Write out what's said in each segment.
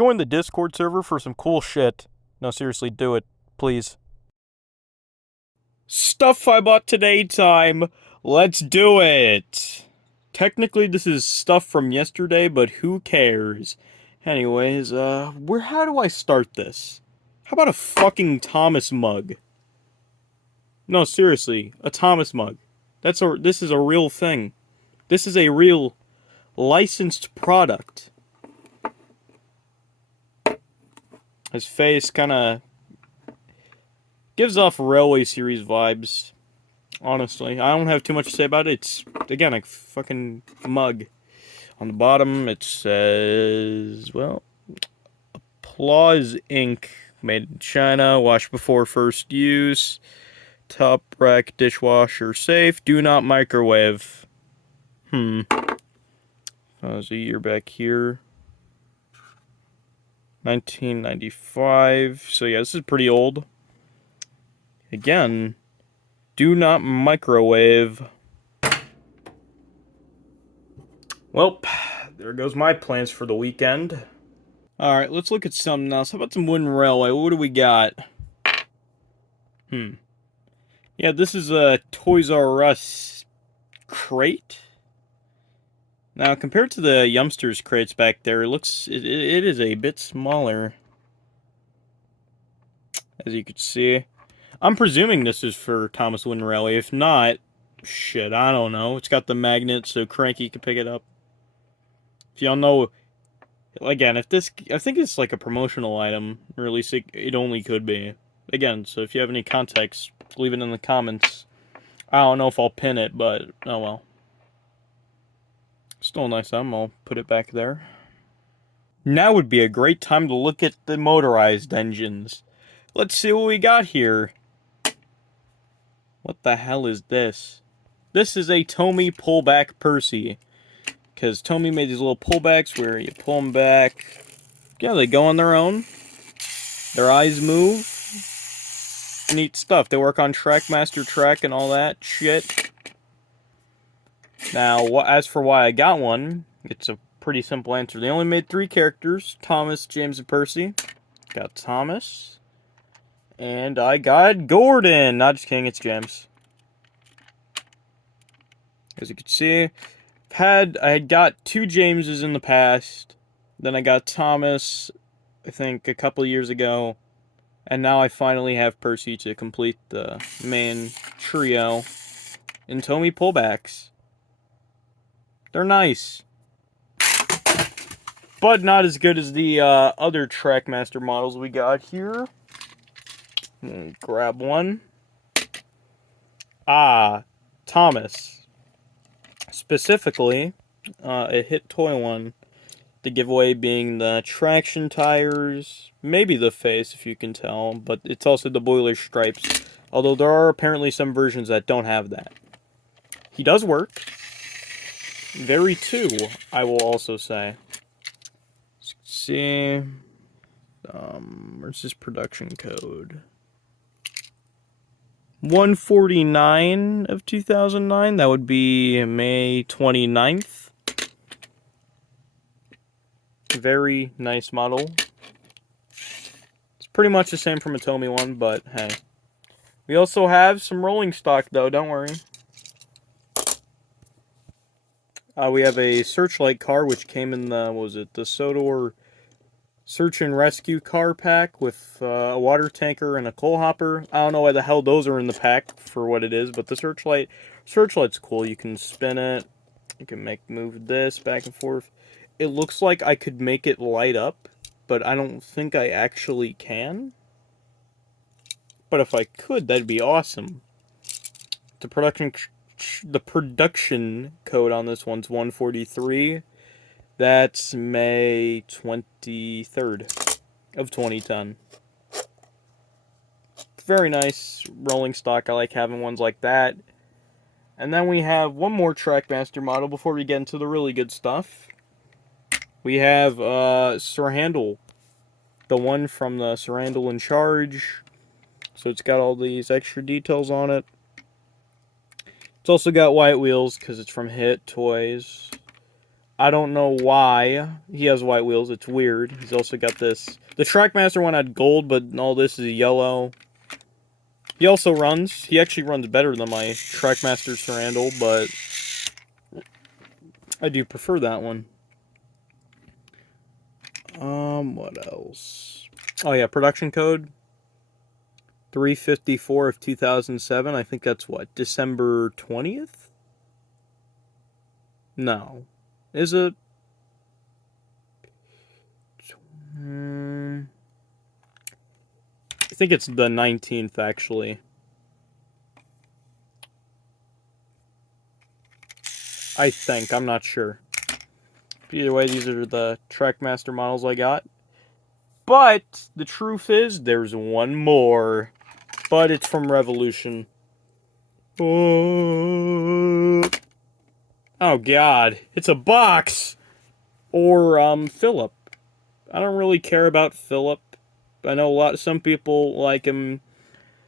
Join the Discord server for some cool shit. No, seriously, do it, please. Stuff I bought today time. Let's do it. Technically, this is stuff from yesterday, but who cares? Anyways, how do I start this? How about a fucking Thomas mug? No, seriously, a Thomas mug. This is a real thing. This is a real licensed product. His face kind of gives off Railway Series vibes. Honestly, I don't have too much to say about it. It's, again, a fucking mug. On the bottom, it says, well, Applause Inc. Made in China, washed before first use. Top rack dishwasher safe. Do not microwave. There's a year back here. 1995. So yeah, this is pretty old. Again, do not microwave. Well, there goes my plans for the weekend. Alright, let's look at something else. How about some wooden railway? What do we got? Yeah, this is a Toys R Us crate. Now, compared to the Youngsters crates back there, it is a bit smaller. As you can see. I'm presuming this is for Thomas Wooden Railway. If not, shit, I don't know. It's got the magnet so Cranky can pick it up. If y'all know, again, I think it's like a promotional item, or at least it only could be. Again, so if you have any context, leave it in the comments. I don't know if I'll pin it, but oh well. Still a nice item. I'll put it back there. Now would be a great time to look at the motorized engines. Let's see what we got here. What the hell is this? This is a Tomy pullback Percy. Because Tomy made these little pullbacks where you pull them back. Yeah, they go on their own. Their eyes move. Neat stuff. They work on Trackmaster Track and all that shit. Now, as for why I got one, it's a pretty simple answer. They only made 3 characters. Thomas, James, and Percy. Got Thomas. And I got Gordon. Not just kidding, it's James. As you can see, I got 2 Jameses in the past. Then I got Thomas, I think, a couple years ago. And now I finally have Percy to complete the main trio in Tomy pullbacks. They're nice. But not as good as the other Trackmaster models we got here. Grab one. Thomas. Specifically, a hit toy one. The giveaway being the traction tires, maybe the face if you can tell, but it's also the boiler stripes. Although there are apparently some versions that don't have that. He does work. Very too, I will also say. Let's see. Where's his production code? 149 of 2009. That would be May 29th. Very nice model. It's pretty much the same from a Tomy one, but hey. We also have some rolling stock, though, don't worry. We have a Searchlight car, which came in the, what was it, the Sodor Search and Rescue car pack with a water tanker and a coal hopper. I don't know why the hell those are in the pack for what it is, but the Searchlight's cool. You can spin it. You can move this back and forth. It looks like I could make it light up, but I don't think I actually can. But if I could, that'd be awesome. The production code on this one's 143. That's May 23rd of 2010. Very nice rolling stock. I like having ones like that. And then we have one more Trackmaster model before we get into the really good stuff. We have Sir Handel. The one from the Sir Handel in Charge. So it's got all these extra details on it. It's also got white wheels because it's from Hit Toys. I don't know why he has white wheels. It's weird. He's also got this. The Trackmaster one had gold, but all this is yellow. He also runs. He actually runs better than my Trackmaster Sarandal, but I do prefer that one. What else? Oh yeah, production code 354 of 2007. I think that's what, December 20th? No. Is it? I think it's the 19th, actually. I think. I'm not sure. Either way, these are the Trackmaster models I got. But the truth is, there's one more. But it's from Revolution. Oh, God. It's a box! Or, Philip. I don't really care about Philip. I know some people like him.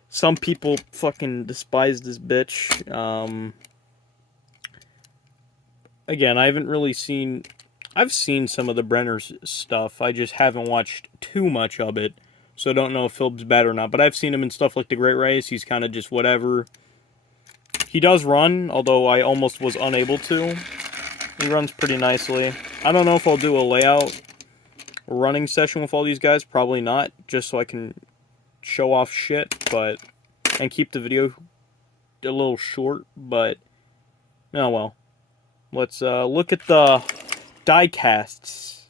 Some people fucking despise this bitch. Again, I haven't really seen... I've seen some of the Brenner's stuff. I just haven't watched too much of it. So I don't know if Philip's bad or not. But I've seen him in stuff like The Great Race. He's kind of just whatever. He does run, although I almost was unable to. He runs pretty nicely. I don't know if I'll do a layout running session with all these guys. Probably not. Just so I can show off shit. And keep the video a little short. But, oh well. Let's look at the die casts.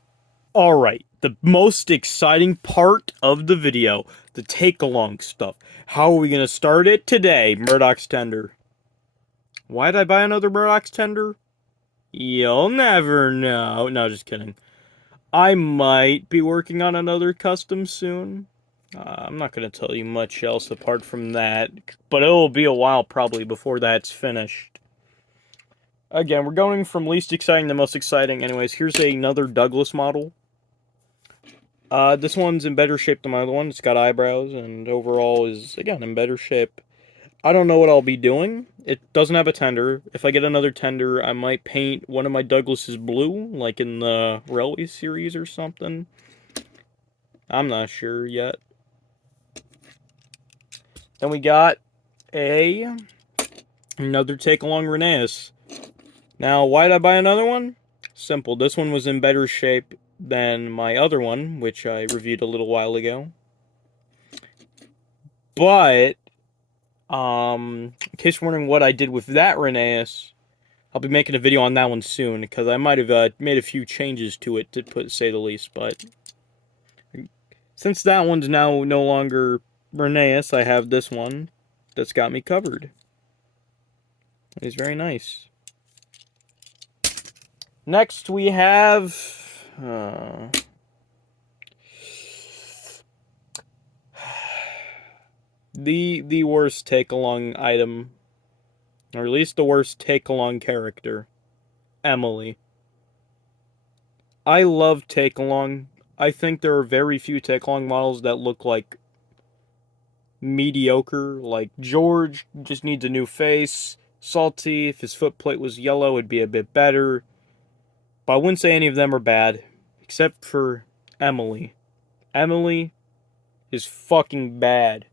Alright, the most exciting part of the video, the Takealong stuff. How are we going to start it today? Murdoch's tender. Why did I buy another Murdoch's tender? You'll never know. No, just kidding. I might be working on another custom soon. I'm not going to tell you much else apart from that, but it'll be a while probably before that's finished. Again, we're going from least exciting to most exciting. Anyways, here's another Douglas model. This one's in better shape than my other one. It's got eyebrows and overall is, again, in better shape. I don't know what I'll be doing. It doesn't have a tender. If I get another tender, I might paint one of my Douglases blue, like in the Railway series or something. I'm not sure yet. Then we got another Takealong Reneus. Now, why did I buy another one? Simple. This one was in better shape than my other one, which I reviewed a little while ago. But, in case you're wondering what I did with that Reneus, I'll be making a video on that one soon, because I might have made a few changes to it, to say the least. But since that one's now no longer Reneus, I have this one that's got me covered. It's very nice. Next, we have the worst Takealong item, or at least the worst Takealong character, Emily. I love Takealong. I think there are very few Takealong models that look like mediocre. Like George just needs a new face. Salty, if his footplate was yellow, it'd be a bit better. But I wouldn't say any of them are bad, except for Emily. Emily is fucking bad.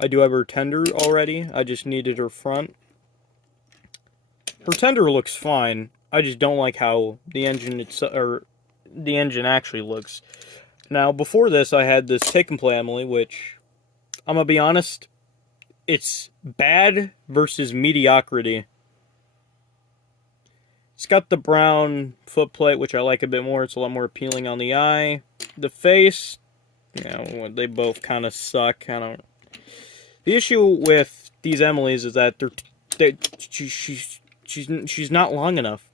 I do have her tender already. I just needed her front. Her tender looks fine. I just don't like how the engine actually looks. Now, before this, I had this Take and Play Emily, which I'm gonna be honest, it's bad versus mediocrity. It's got the brown footplate, which I like a bit more. It's a lot more appealing on the eye. The face, you know, they both kind of suck. I don't. The issue with these Emilys is that she's not long enough.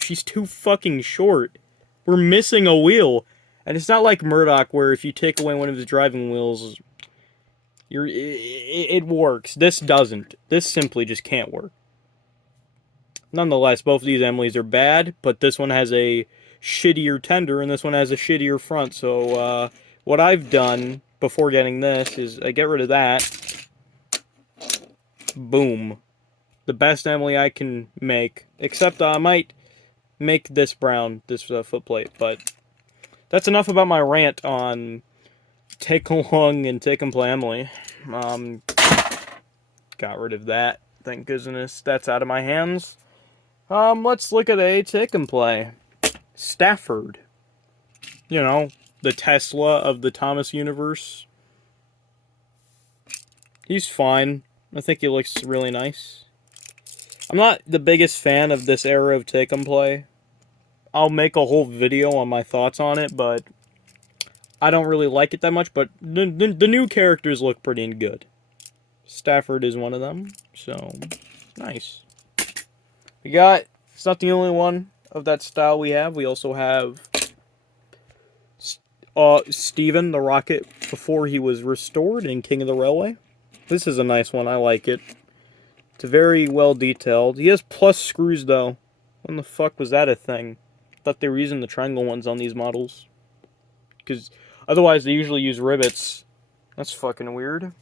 She's too fucking short. We're missing a wheel, and it's not like Murdoch, where if you take away one of his driving wheels, it works. This doesn't. This simply just can't work. Nonetheless, both of these Emilys are bad, but this one has a shittier tender, and this one has a shittier front. So, what I've done before getting this is I get rid of that. Boom. The best Emily I can make. Except I might make this brown, this footplate. But that's enough about my rant on Takealong and Take and Play Emily. Got rid of that. Thank goodness that's out of my hands. Let's look at a Take and Play. Stafford. You know, the Tesla of the Thomas universe. He's fine. I think he looks really nice. I'm not the biggest fan of this era of Take and Play. I'll make a whole video on my thoughts on it, but I don't really like it that much. But the new characters look pretty good. Stafford is one of them, so nice. It's not the only one of that style we have. We also have Steven the Rocket before he was restored in King of the Railway. This is a nice one. I like it. It's very well detailed. He has plus screws, though. When the fuck was that a thing? I thought they were using the triangle ones on these models. Because otherwise they usually use rivets. That's fucking weird.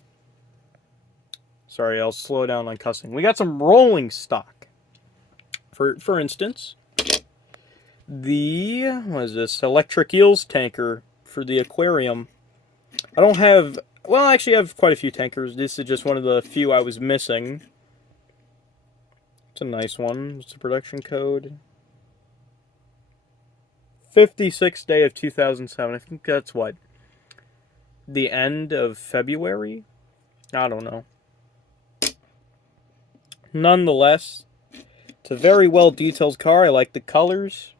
Sorry, I'll slow down on cussing. We got some rolling stock. For instance, what is this? Electric Eels tanker for the aquarium. I don't have, well, I actually have quite a few tankers. This is just one of the few I was missing. It's a nice one. What's the production code? 56th day of 2007. I think that's what? The end of February? I don't know. Nonetheless, it's a very well detailed car. I like the colors.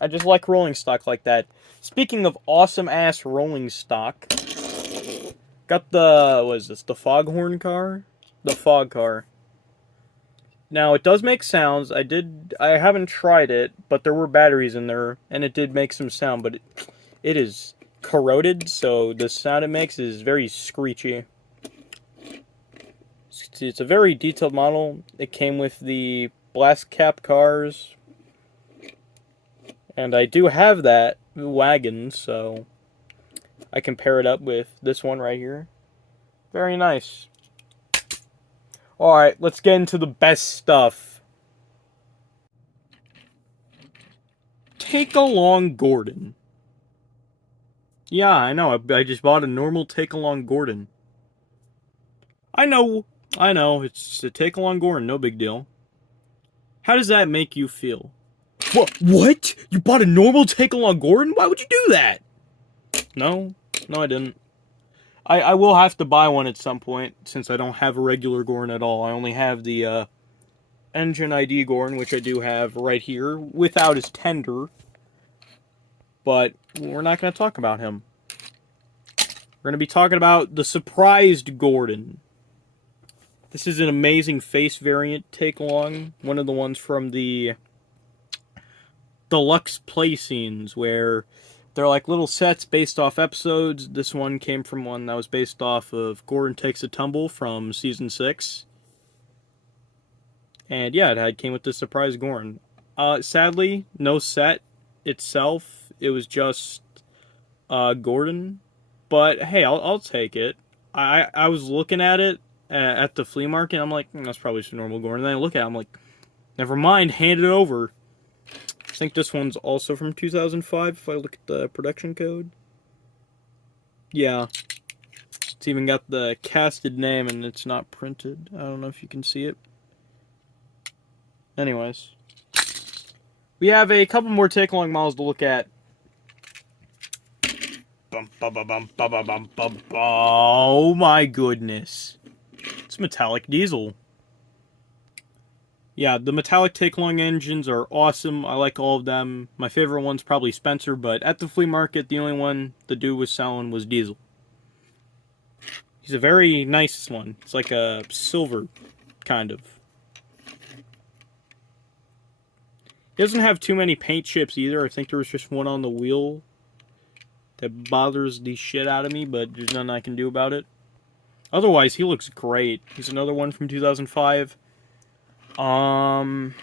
I just like rolling stock like that. Speaking of awesome ass rolling stock, got the, what is this, the Foghorn car? The Fog car. Now, it does make sounds. I haven't tried it, but there were batteries in there, and it did make some sound, but it is corroded, so the sound it makes is very screechy. It's a very detailed model. It came with the blast cap cars, and I do have that wagon, so I can pair it up with this one right here. Very nice. Alright, let's get into the best stuff. Takealong Gordon. Yeah, I know. I just bought a normal Takealong Gordon. I know. It's a Takealong Gordon. No big deal. How does that make you feel? What? You bought a normal Takealong Gordon? Why would you do that? No, I didn't. I will have to buy one at some point, since I don't have a regular Gordon at all. I only have the Engine ID Gordon, which I do have right here, without his tender. But we're not going to talk about him. We're going to be talking about the surprised Gordon. This is an amazing face variant Takealong. One of the ones from the deluxe play scenes, where they're like little sets based off episodes. This one came from one that was based off of Gordon Takes a Tumble from Season 6. And yeah, it came with the surprise Gordon. Sadly, no set itself. It was just Gordon. But hey, I'll take it. I was looking at it at the flea market. I'm like, that's probably just a normal Gordon. And then I look at it, I'm like, never mind, hand it over. I think this one's also from 2005, if I look at the production code. Yeah. It's even got the casted name, and it's not printed. I don't know if you can see it. Anyways. We have a couple more Takealong models to look at. Oh my goodness. It's Metallic Diesel. Yeah, the metallic Takealong engines are awesome. I like all of them. My favorite one's probably Spencer, but at the flea market, the only one the dude was selling was Diesel. He's a very nice one. It's like a silver, kind of. He doesn't have too many paint chips either. I think there was just one on the wheel that bothers the shit out of me, but there's nothing I can do about it. Otherwise, he looks great. He's another one from 2005. I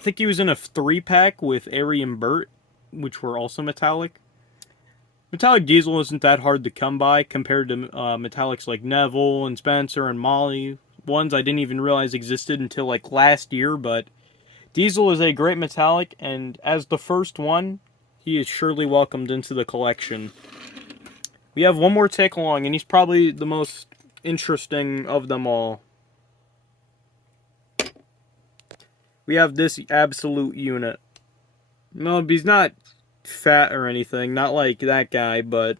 think he was in a 3-pack with Ari and Bert, which were also metallic. Metallic Diesel isn't that hard to come by compared to metallics like Neville and Spencer and Molly. Ones I didn't even realize existed until like last year, but Diesel is a great metallic, and as the first one, he is surely welcomed into the collection. We have one more Takealong, and he's probably the most interesting of them all. We have this absolute unit. No, he's not fat or anything, not like that guy, but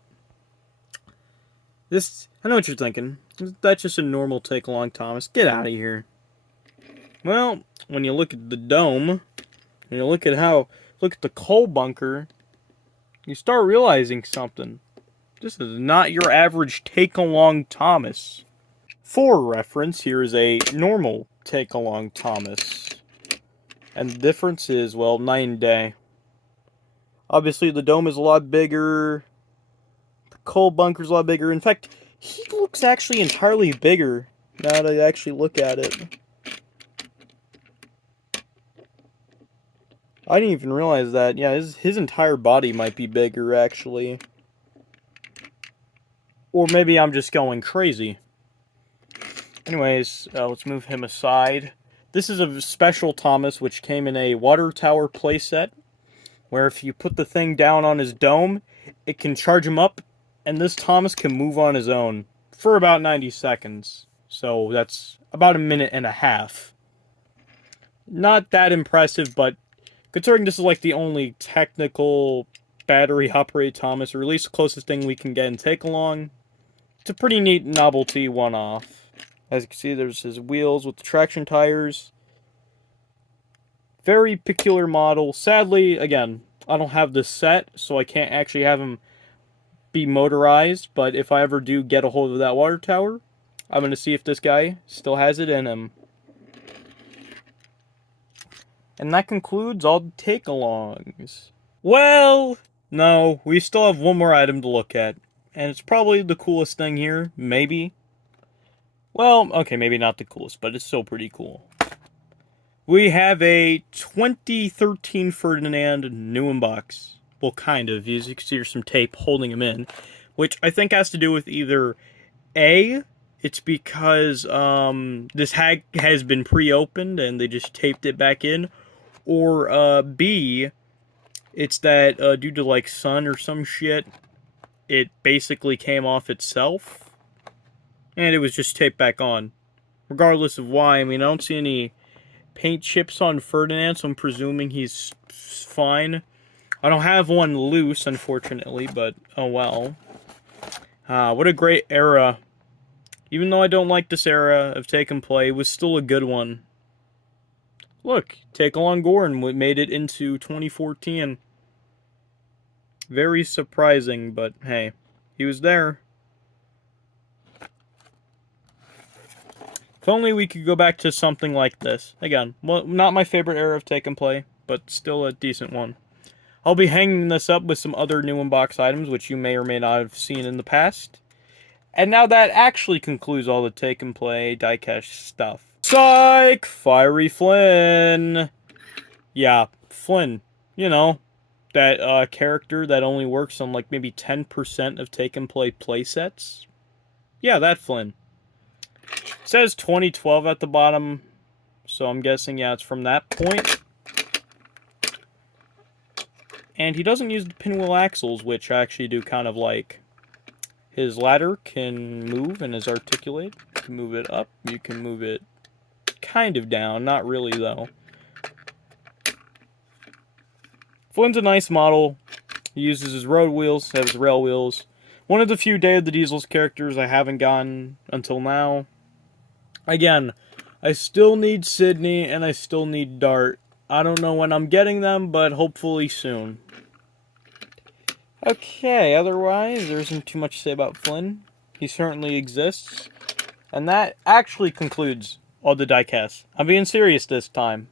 this, I know what you're thinking. That's just a normal Takealong Thomas. Get out of here. Well, when you look at the dome, and you look at the coal bunker, you start realizing something. This is not your average Takealong Thomas. For reference, here is a normal Takealong Thomas. And the difference is, well, night and day. Obviously, the dome is a lot bigger. The coal bunker's a lot bigger. In fact, he looks actually entirely bigger now that I actually look at it. I didn't even realize that. Yeah, his entire body might be bigger, actually. Or maybe I'm just going crazy. Anyways, let's move him aside. This is a special Thomas, which came in a water tower playset, where if you put the thing down on his dome, it can charge him up, and this Thomas can move on his own for about 90 seconds. So that's about a minute and a half. Not that impressive, but considering this is like the only technical battery-operated Thomas, or at least the closest thing we can get in Takealong, it's a pretty neat novelty one-off. As you can see, there's his wheels with the traction tires. Very peculiar model. Sadly, again, I don't have this set, so I can't actually have him be motorized, but if I ever do get a hold of that water tower, I'm going to see if this guy still has it in him. And that concludes all the Takealongs. Well, no, we still have one more item to look at, and it's probably the coolest thing here, maybe. Well, okay, maybe not the coolest, but it's still pretty cool. We have a 2013 Ferdinand new in box. Well, kind of. As you can see, there's some tape holding him in, which I think has to do with either A, it's because this has been pre-opened and they just taped it back in, or B, it's that due to like sun or some shit, it basically came off itself, and it was just taped back on. Regardless of why, I mean, I don't see any paint chips on Ferdinand, so I'm presuming he's fine. I don't have one loose, unfortunately, but oh well. What a great era. Even though I don't like this era of Take and Play, it was still a good one. Look, Takealong Gordon made it into 2014. Very surprising, but hey, he was there. If only we could go back to something like this. Again, well, not my favorite era of Take and Play, but still a decent one. I'll be hanging this up with some other new in-box items, which you may or may not have seen in the past. And now that actually concludes all the Take and Play diecast stuff. Psych! Fiery Flynn! Yeah, Flynn. You know, that character that only works on like maybe 10% of Take and Play playsets. Yeah, that Flynn. It says 2012 at the bottom, so I'm guessing, yeah, it's from that point. And he doesn't use the pinwheel axles, which I actually do kind of like. His ladder can move and is articulated. You can move it up, you can move it kind of down, not really though. Flynn's a nice model. He uses his road wheels, has rail wheels. One of the few Day of the Diesels characters I haven't gotten until now. Again, I still need Sydney and I still need Dart. I don't know when I'm getting them, but hopefully soon. Okay, otherwise, there isn't too much to say about Flynn. He certainly exists. And that actually concludes all the diecasts. I'm being serious this time.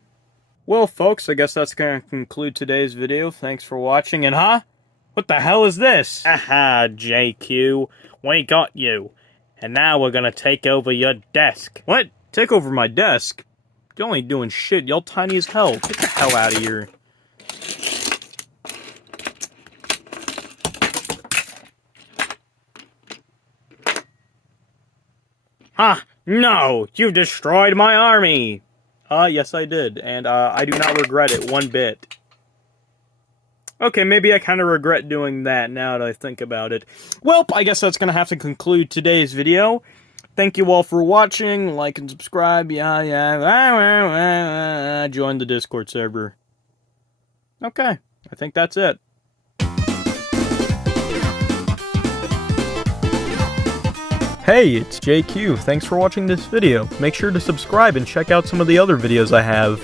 Well, folks, I guess that's going to conclude today's video. Thanks for watching, and what the hell is this? Aha, JQ, we got you. And now we're gonna take over your desk. What? Take over my desk? Y'all ain't doing shit. Y'all tiny as hell. Get the hell out of here. No! You've destroyed my army! Yes, I did, and I do not regret it one bit. Okay, maybe I kind of regret doing that now that I think about it. Well, I guess that's going to have to conclude today's video. Thank you all for watching. Like and subscribe. Yeah. Join the Discord server. Okay, I think that's it. Hey, it's JQ. Thanks for watching this video. Make sure to subscribe and check out some of the other videos I have.